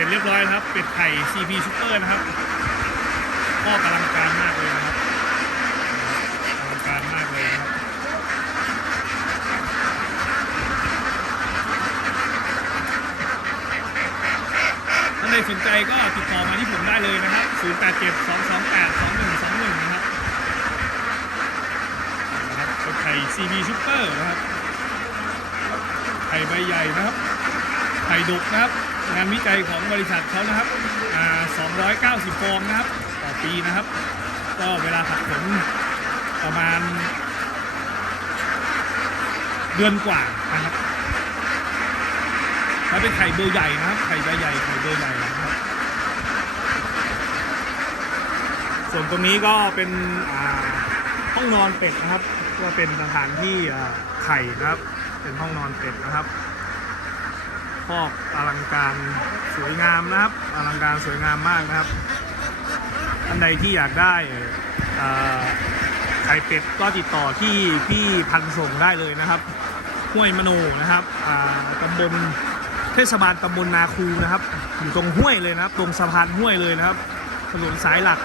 ร็จเรียบร้อยครับ เป็ดไข่ CP Super นะครับก็อลังการมากเลยนะครับอลังการมากเลยนะครับท่านใดสนใจก็ติดต่อมาที่ผมได้เลยนะครับ 087 228 2121 นะครับนะครับเป็นไข่ CB Super นะครับ ไข่ใบใหญ่นะครับ ไข่ดุกนะครับ งานวิจัยของบริษัทเขานะครับอ่า290 ฟองนะครับ ต่อปีนะครับ ก็เวลาผัดผลประมาณ เดือนกว่านะครับถ้าเป็นไข่เบอร์ใหญ่นะครับ ไข่ใบใหญ่ ไข่เบอร์ใหญ่นะครับ ส่วนตรงนี้ก็เป็นห้องนอนเป็ดนะครับ ก็เป็นสถานที่ไข่นะครับ เป็นห้องนอนเป็ดนะครับ อกอลังการสวยงามนะครับ อลังการสวยงามมากนะครับท่านใดที่อยากได้ไข่เป็ดก็ติดต่อที่พี่พันส่งได้เลยนะครับห้วยมโนนะครับตำบลเทศบาลตำบลนาคูนะครับ อยู่ตรงห้วยเลยนะครับ ตรงสะพานห้วยเลยนะครับถนนสายหลัก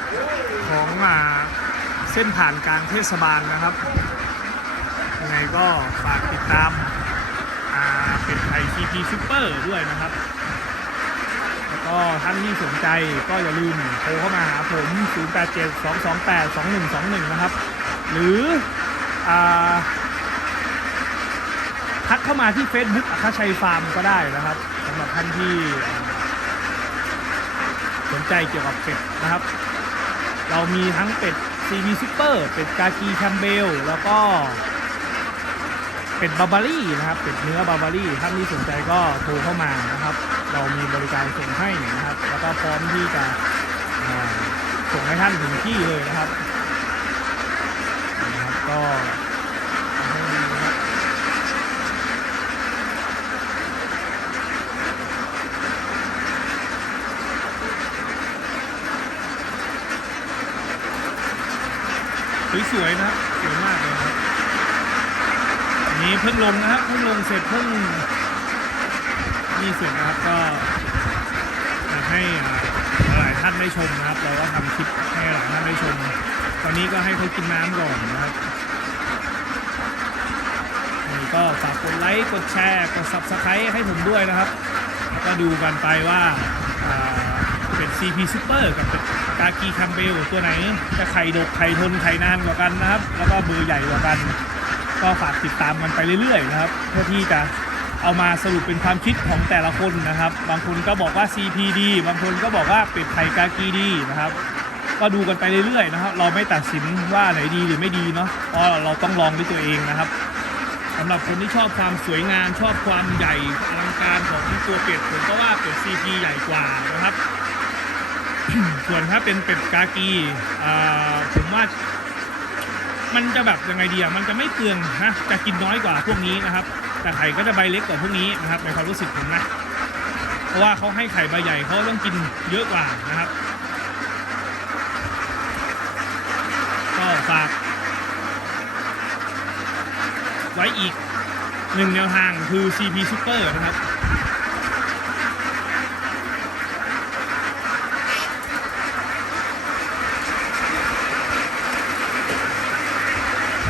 ของอ่าเส้นผ่านกลางเทศบาลนะครับยังไงก็ฝากติดตาม ไทย CP Super ด้วยนะครับ แล้วก็ท่านที่สนใจก็อย่าลืมโทรเข้ามาหาผม 0872282121 นะครับ หรือทักเข้ามาที่ Facebook อาคาชัยฟาร์มก็ได้นะครับสำหรับท่านที่สนใจเกี่ยวกับเป็ดนะครับ เรามีทั้งเป็ด CB Super เป็ดกากีแคมเบล แล้วก็ เป็ดบาบารี่นะครับ เป็ดเนื้อบาบารี่ท่านที่สนใจก็โทรเข้ามานะครับ เรามีบริการส่งให้นะครับ แล้วก็พร้อมที่จะส่งให้ท่านถึงที่เลยนะครับนะครับก็สวยๆนะครับสวยมากเลยนะครับอั นี้เพิ่งลงนะครับเพิ่งลงเสร็จเพิ่งนี่เสร็จนะครับก็อยากให้หลายท่านได้ชมนะครับ เราก็ทำคลิปให้หลายท่านได้ชม ตอนนี้ก็ให้เขากินน้ำก่อนนะครับนี่ก็ฝากกดไลค์กดแชร์กด subscribe ให้ผมด้วยนะครับแล้วก็ดูกันไปว่าอ่าเป็น CP Super กับเป็นกากีคัมเบลตัวไหนจะไข่ดกไข่ทนไข่นานกว่ากันนะครับ แล้วก็เบอร์ใหญ่กว่ากัน ก็ฝากติดตามกันไปเรื่อยๆนะครับ เพื่อที่จะเอามาสรุปเป็นความคิดของแต่ละคนนะครับ บางคนก็บอกว่า CP ดีบางคนก็บอกว่าเป็ดไข่กากีดีนะครับ ก็ดูกันไปเรื่อยๆนะครับ เราไม่ตัดสินว่าไหนดีหรือไม่ดีเนาะเพราะเราต้องลองด้วยตัวเองนะครับสำหรับคนที่ชอบความสวยงามชอบความใหญ่อลังการของตัวเป็ดผมก็ว่าเป็ด CP ใหญ่กว่านะครับ ส่วนถ้าเป็นเป็ดกากีผมว่า มันจะแบบยังไงดีอะมันจะไม่เปลืองนะจะกินน้อยกว่าพวกนี้นะครับ แต่ไข่ก็จะใบเล็กกว่าพวกนี้นะครับในความรู้สึกผมนะเพราะว่าเขาให้ไข่ใบใหญ่เขาต้องกินเยอะกว่านะครับก็ฝาก ไว้อีกหนึ่งแนวทางคือ CP Super นะครับ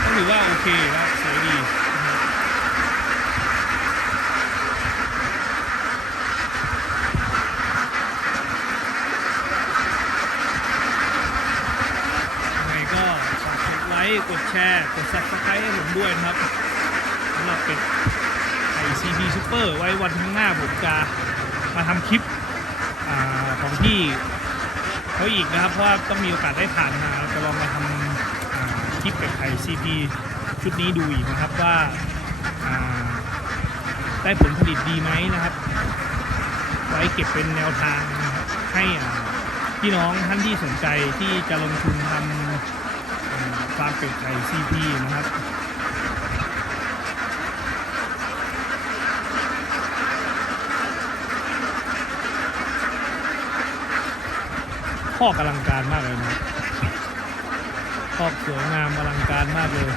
ก็ถือว่าโอ เคครับสวยดีนะครับยังไงก็กดไลค์กดแชร์ กด subscribe ให้ผมด้วยนะครับสำหรับเป็ดไข่ CP Super ไว้วันข้างหน้าผมจะมาทำคลิปอของพี่เขาอีกนะครับ เพราะว่าต้องมีโอกาสได้ผ่านมาจะลองมาทำคลิปเป็ดไข่ CP ชุดนี้ดูอีกนะครับว่าได้ผลผลิตดีไหมนะครับ ไว้เก็บเป็นแนวทางให้พี่น้องท่านที่สนใจที่จะลงทุนทำฟาร์มเป็ดไก่ CP นะครับคอกอลังการมากเลยนะคอสวยงามอลังการมากเลย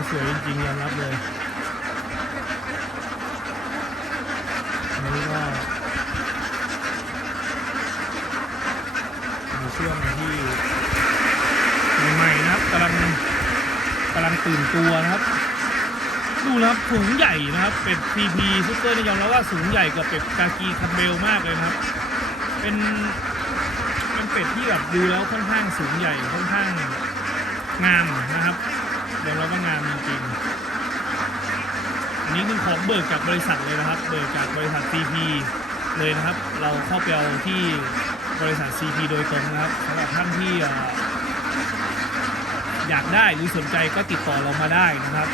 วสวยจริงๆยอมรับเลยนนี้ก็อยู่ช่วงที่ใหม่ๆนะครับกำลังกำลังตื่นตัวนะครับ ดูนะครับสูงใหญ่นะครับ เป็ด CP ซุปเปอร์นี่ยอมรับว่าสูงใหญ่กว่าเป็ดกากีคัมเบลมากเลยนะครับ เป็นเป็นเป็ดที่แบบดูแล้วค่อนข้างสูงใหญ่ค่อนข้าง งามนะครับยอมรับว่าก็งามจริงอันนี้คือของเบิกจากบริษัทเลยนะครับ เบิกจากบริษัท CP เลยนะครับ เราเข้าไปเอาที่บริษัท CP โดยตรงนะครับสำหรับท่านที่อยากได้หรือสนใจก็ติดต่อเรามาได้นะครับ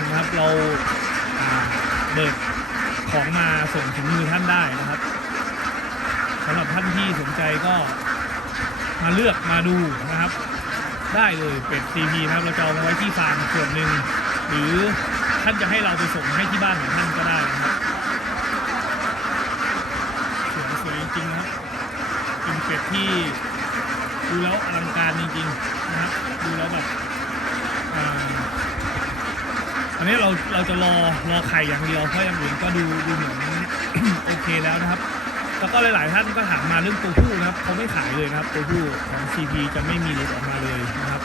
0872282121 นะครับ เราอ่าเบิกของมาส่งถึงมือท่านได้นะครับสำหรับท่านที่สนใจก็ มาเลือกมาดูนะครับ ได้เลยเป็ด CP นะครับเราจะเอาไว้ที่ฟาร์มส่วนหนึ่งหรือท่านจะให้เราไปส่งให้ที่บ้านของท่านก็ได้นะครับสวยสวยจริงๆนะครับเป็นเป็ดที่ดูแล้วอลังการจริงๆนะครับดูแล้วแบบอ,อันนี้เราเราจะรอรอไข่อย่างเดียวเพราะอย่างอื่นก็ดูดูเหมือนโอเคแล้วนะครับ แล้วก็หลาย ๆ ท่านก็ถามมาเรื่องตัวผู้นะครับเขาไม่ขายเลยนะครับ ตัวผู้ของ CP จะไม่มีหลุดออกมาเลยนะครับ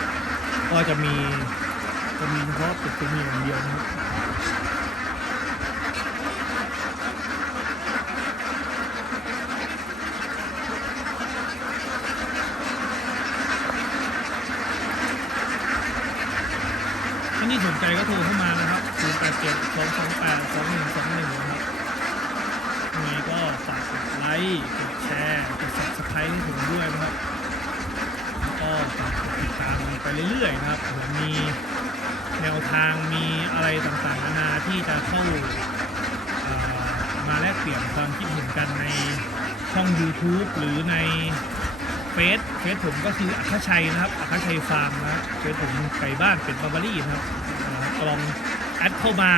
ก็จะมีจะมีเฉพาะตัวเมียอย่างเดียวนะครับ ท่านที่สนใจก็โทรเข้ามานะครับ 087 228 2121 นะครับยังไงก็ฝากกดไล ค์กดแชร์กด subscribe ให้ผมด้วยนะครับแล้วก็ฝากกดติดตามไปเรื่อยๆนะครับผื่อมีแนวทางมีอะไรต่างๆนานาที่จะเข้ามาแลกเปลี่ยนความคิดเห็นกันในช่อง YouTube หรือในเฟซเฟซผมก็คืออัคชัยนะครับอัคชัยฟาร์มนะเฟซผมไก่บ้านเป็ดบาร์บารี่นะครับลองแอดเข้ามา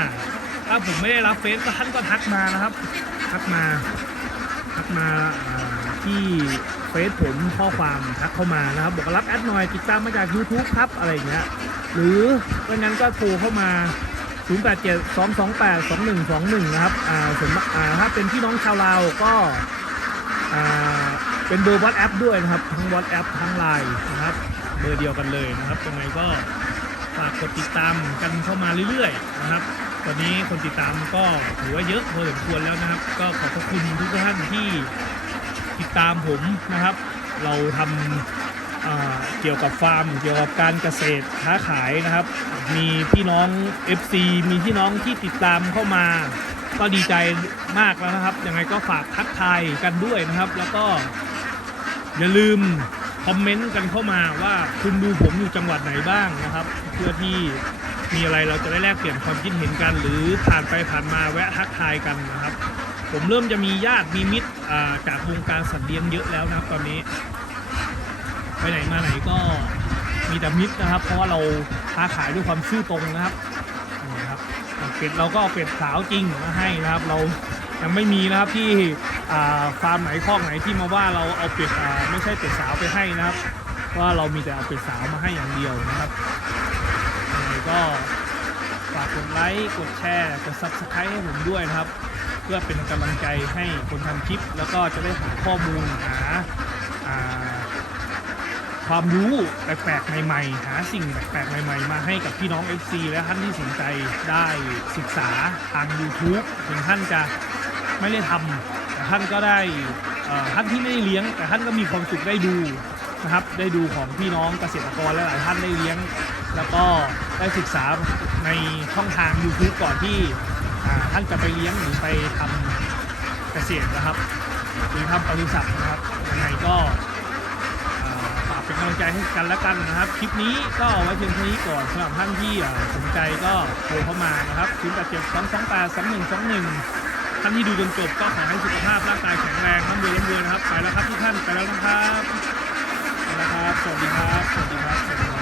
ถ้าผมไม่ได้รับเฟซก็ท่านก็ทักมานะครับ ทักมา ทักมาที่เฟซผมข้อความทักเข้ามานะครับบอกว่ารับแอดหน่อยติดตามมาจาก YouTube ครับอะไรอย่างเงี้ยหรือไม่งั้นก็โทรเข้ามา 087 228 2121 นะครับอ่าสมอ่าถ้าเป็นพี่น้องชาวลาวก็อ่าเป็นเบอร์วอทแอปด้วยนะครับ ทั้งวอทแอปทั้งไลน์นะครับเบอร์เดียวกันเลยนะครับยังไงก็ ฝากกดติดตามกันเข้ามาเรื่อยๆนะครับ ตอนนี้คนติดตามก็ถือว่าเยอะพอสมควรแล้วนะครับ ก็ขอบพระคุณทุกท่านที่ติดตามผมนะครับ เราทำเกี่ยวกับฟาร์ม เกี่ยวกับการเกษตรค้าขายนะครับ มีพี่น้อง FC มีพี่น้องที่ติดตามเข้ามา ก็ดีใจมากแล้วนะครับยังไงก็ฝากทักทายกันด้วยนะครับ แล้วก็อย่าลืม คอมเมนต์กันเข้ามาว่าคุณดูผมอยู่จังหวัดไหนบ้างนะครับ เพื่อที่มีอะไรเราจะได้แลกเปลี่ยนความคิดเห็นกัน หรือผ่านไปผ่านมาแวะทักทายกันนะครับ ผมเริ่มจะมีญาติมีมิตรจากวงการสัตว์เลี้ยงเยอะแล้วนะครับตอนนี้ ไปไหนมาไหนก็มีแต่มิตรนะครับ เพราะว่าเราค้าขายด้วยความซื่อตรงนะครับนี่ครับเป็ดเราก็เอาเป็ดสาวจริงมาให้นะครับเรา ยังไม่มีนะครับที่ฟาร์มไหนคอกไหนที่มาว่าเราเอาเป็ดไม่ใช่เป็ดสาวไปให้นะครับ ว่าเรามีแต่เอาเป็ดสาวมาให้อย่างเดียวนะครับยังไงก็ฝากกดไลค์กดแชร์กด subscribe ให้ผมด้วยนะครับ เพื่อเป็นกำลังใจให้คนทำคลิป แล้วก็จะได้หาข้อมูลหาอ่าความรู้แปลกๆใหม่ๆ หาสิ่งแปลกๆใหม่ๆ มาให้กับพี่น้อง FC และท่านที่สนใจได้ศึกษาทาง YouTube ถึงท่านจะ ไม่ได้ทำแต่ท่านก็ได้ท่านที่ไม่ได้เลี้ยง แต่ท่านก็มีความสุขได้ดูนะครับได้ดูของพี่น้องเกษตรกรและหลายท่านได้เลี้ยง แล้วก็ได้ศึกษาในช่องทาง YouTube ก่อนที่ท่านจะไปเลี้ยงหรือไปทำเกษตรนะครับหรือทำปศุสัตว์นะครับยังไงก็ฝากเป็นกำลังใจให้กันและกันนะครับ คลิปนี้ก็เอาไว้เพียงเท่านี้ก่อนสำหรับท่านที่สนใจก็โทรเข้ามานะครับ 0 8 7 2 2 8 2 1 2 1 ท่านที่ดูจนจบก็ขอให้สุขภาพร่างกายแข็งแรงร่ำรวยร่ำรวยนะครับ ไปแล้วครับทุกท่าน ไปแล้วนะครับไปแล้วครับ สวัสดีครับ สวัสดีครับ